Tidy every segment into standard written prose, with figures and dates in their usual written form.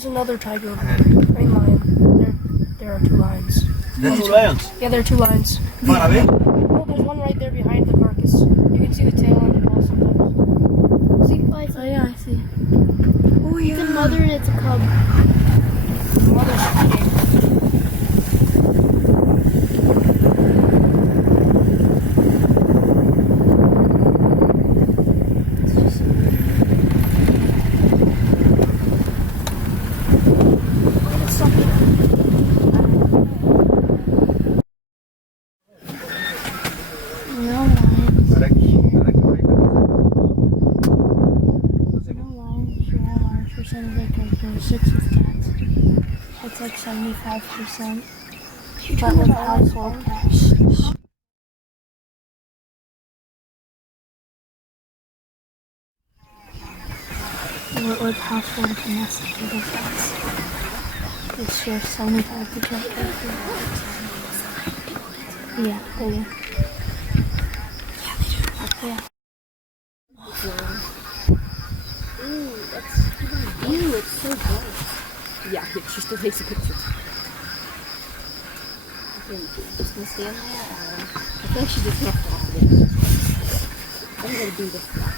There's another tiger over there. I mean lion. There are 2 lions. There are 2 lions? Yeah, there are 2 lions. Far away? Oh, there's one right there behind the carcass. You can see the tail on the ball sometimes. See? Oh yeah, I see. Oh yeah. It's a mother and it's a cub. The mother's feeding. It's like 75%. But with household cats. With household domesticated cats. It's your 75%. Yeah, they do. Yeah. Ew, it's so gross. Yeah, she still takes a picture. I think she's just gonna stand there. I feel like she just left off of it. I'm gonna do this stuff.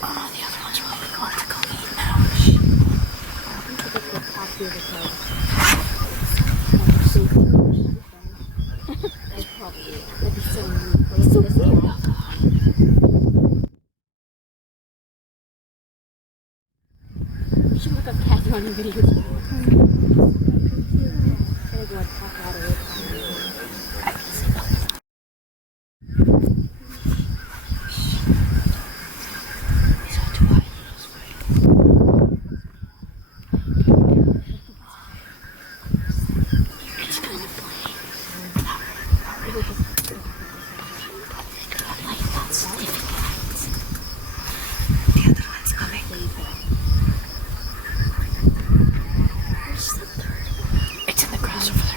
Oh, the other one's really going to go eat now. I think she gets the top here because that's probably it. That'd be so neat. It's so cute. You should look up cats on your videos. Gotta go and talk out of it. It's in the grass over there.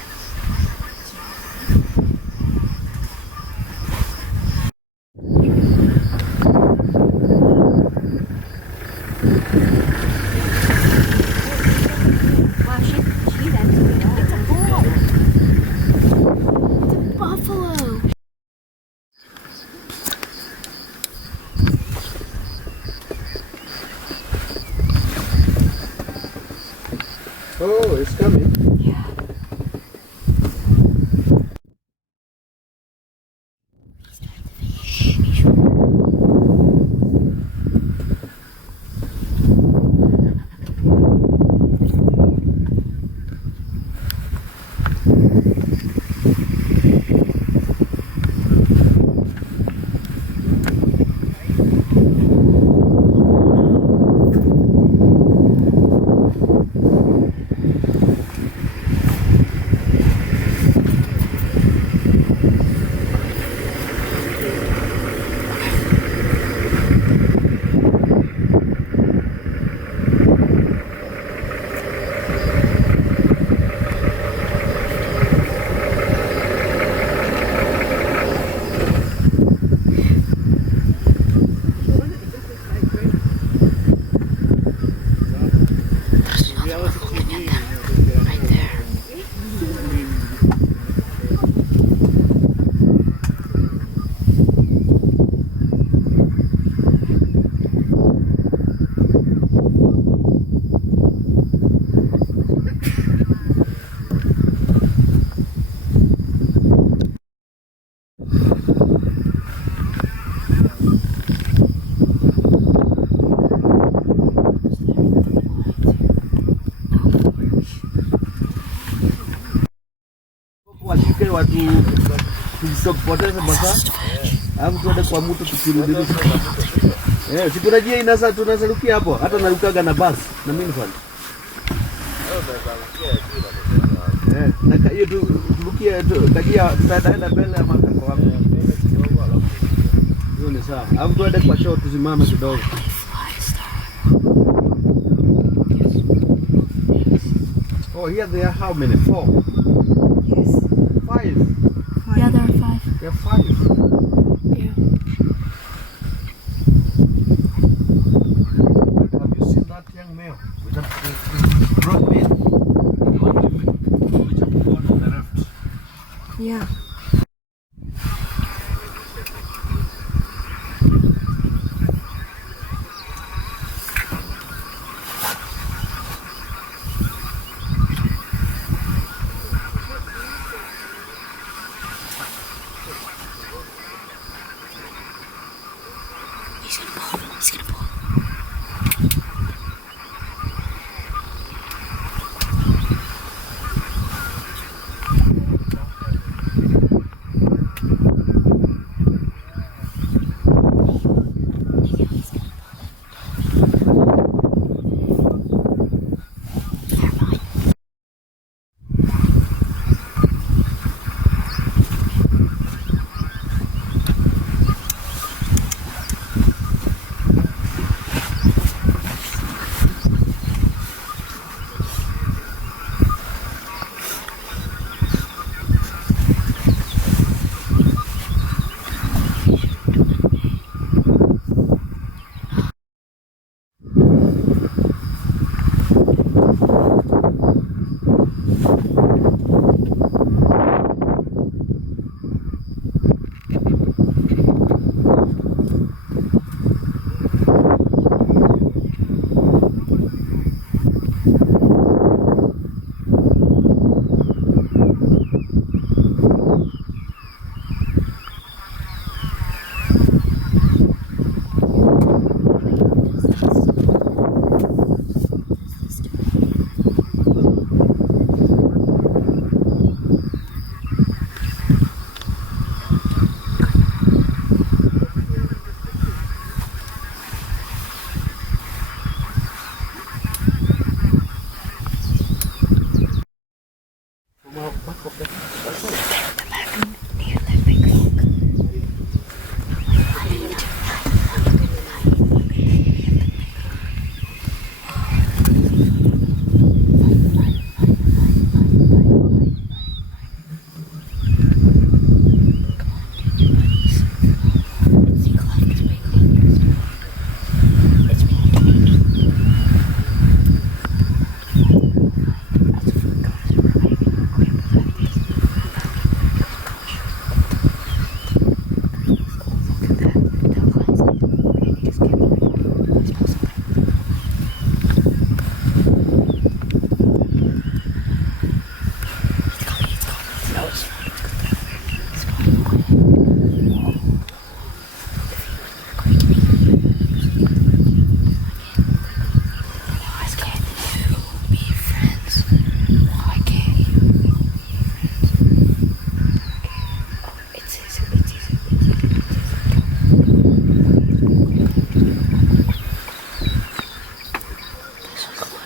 Wow, she's actually good. It's a bull. It's a buffalo. Oh, it's coming. Yeah. Washike watu tukipoteza basa. Alafu tuende kwa mtu tukirudi. Sikunajia inasa tunasarukia hapo. Hata narukaga na bus na mimi fani. Na hiyo turukia kajia tutaenda mbele ama kwa wapi? Hiyo ni sawa. Alafu tuende kwa show tusimame kidogo. Oh, here there are how many? 4? Yes. 5. Yeah, there are 5. There are 5. Yeah. Have you seen that young male with that broad mane? The one which have gone on the left. Yeah. He's gonna pull. He's gonna pull.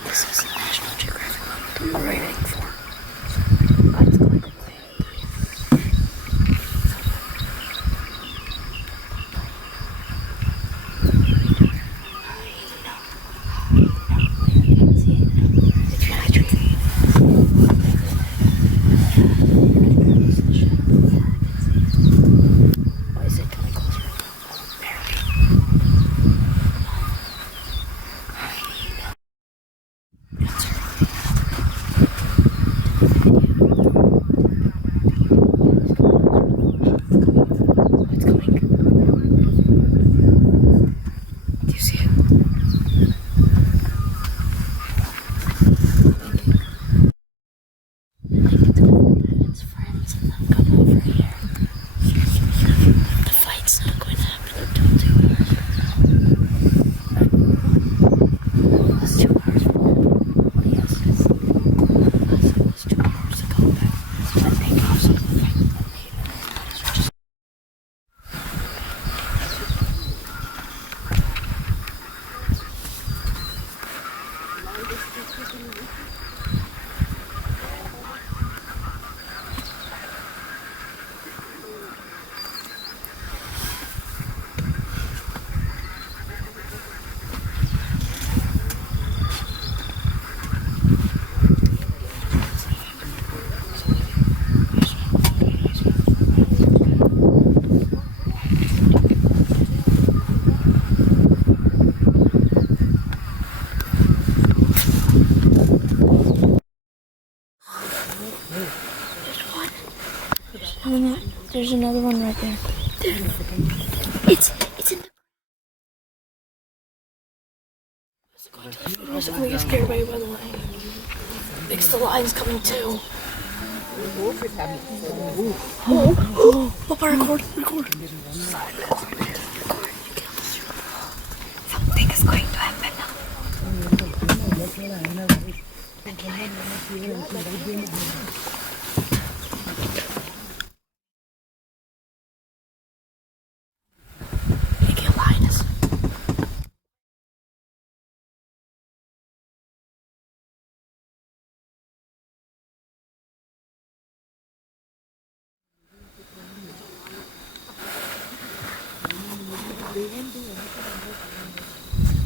This is the National Geographic moment we were waiting for. Let's go quickly. And then there's another one right there. It's in the. I was going to get scared away by the lion. Because the lion's coming too. Papa, record. Something is going to happen now. They kill hyenas.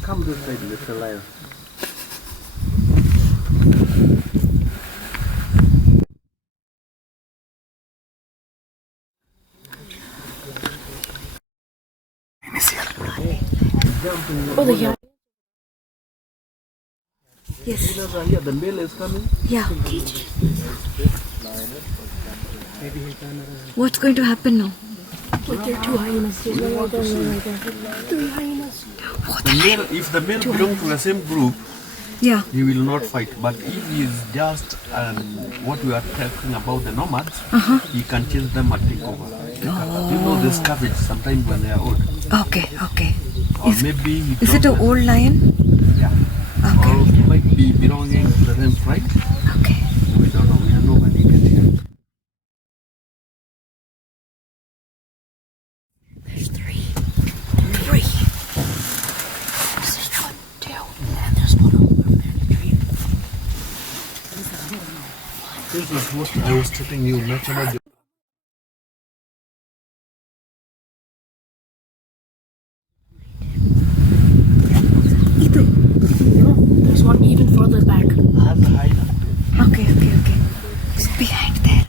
Come this side, Mr. Lion. Oh, the hyena. Yes. Here, the male is coming. Yeah. What's going to happen now? Look, there are 2 hyenas. There's one right there and one right there. 3 hyenas. The male, if the male belongs to the same group, Yeah. he will not fight. But if he is just what we are talking about, the nomads, he can chase them and take over. You know, they scavenge sometimes when they are old. Okay. Or maybe he Is it an old lion? Yeah. Okay. Or he might be belonging to the same tribe. Okay. We don't know. We don't know when he gets here. There's 3. 3. This is 1, 2, and there's one over there in the tree. This is what I was telling you. Natural. There's one even further back. Has a hyena. Okay. It's behind there.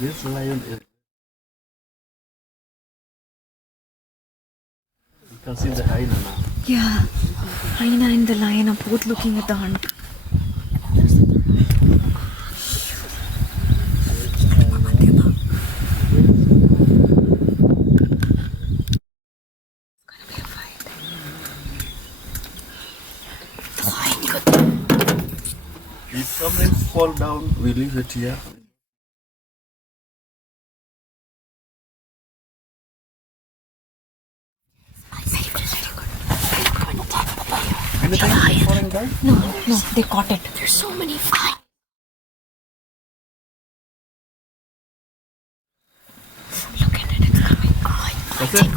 This lion is. You can see the hyena now. Yeah. Hyena and the lion are both looking at the hunt. If something fall down, we leave it here. Anything falling down? No, they caught it. There's so many flies. Look at it, it's coming. That's it.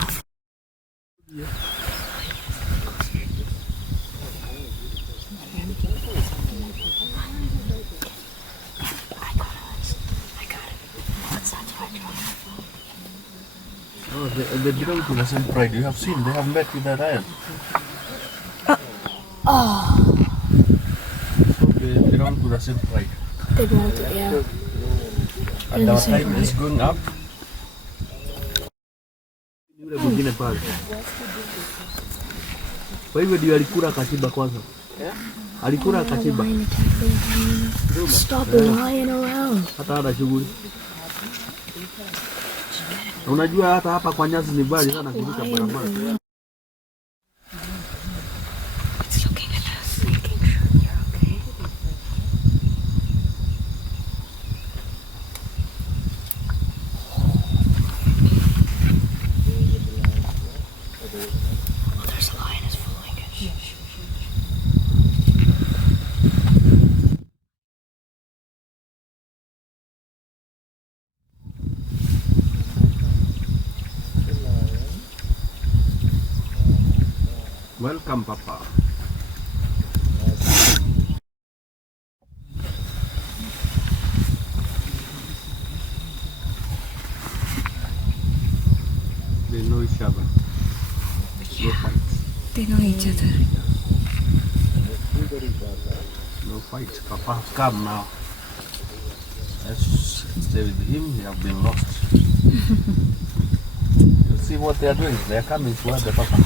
Oh, they belong to the same pride. You have seen, they have met with the lion. So they belong to the same pride. They belong to, yeah. And our time is going up. Yule mwingine pale. Kwa hivyo ndio alikula katiba kwanza. Alikula katiba. Stop lying around. Hata hana shughuli. Unajua hata hapa kwa nyasi ni mbali sana kuruka barabara. It's looking at us, making sure you're okay. Oh, there's a lioness following it. Welcome, Papa. They know each other. No fight. They know each other. No fight. Papa has come now. Let's stay with him. He have been lost. You see what they are doing? They are coming towards the Papa.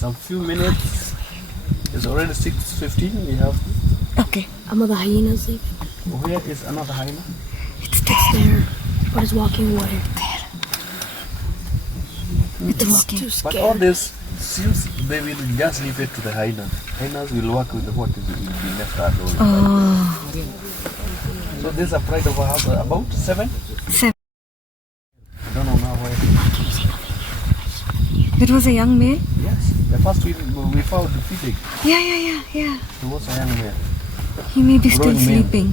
Some few minutes. It's already 6:15. We have. Okay. Another hyena sleeping. Where is another hyena? It's there, but it's walking away. It's too But scary. all this seems they will just leave it to the hyenas. Hyenas will work with what is will be left alone. So this is a pride of a house about 7. 7. I don't know now where. It was a young male? Yes, the first we found the feeding. Yeah. It was a young man. He may be still Growing male. sleeping.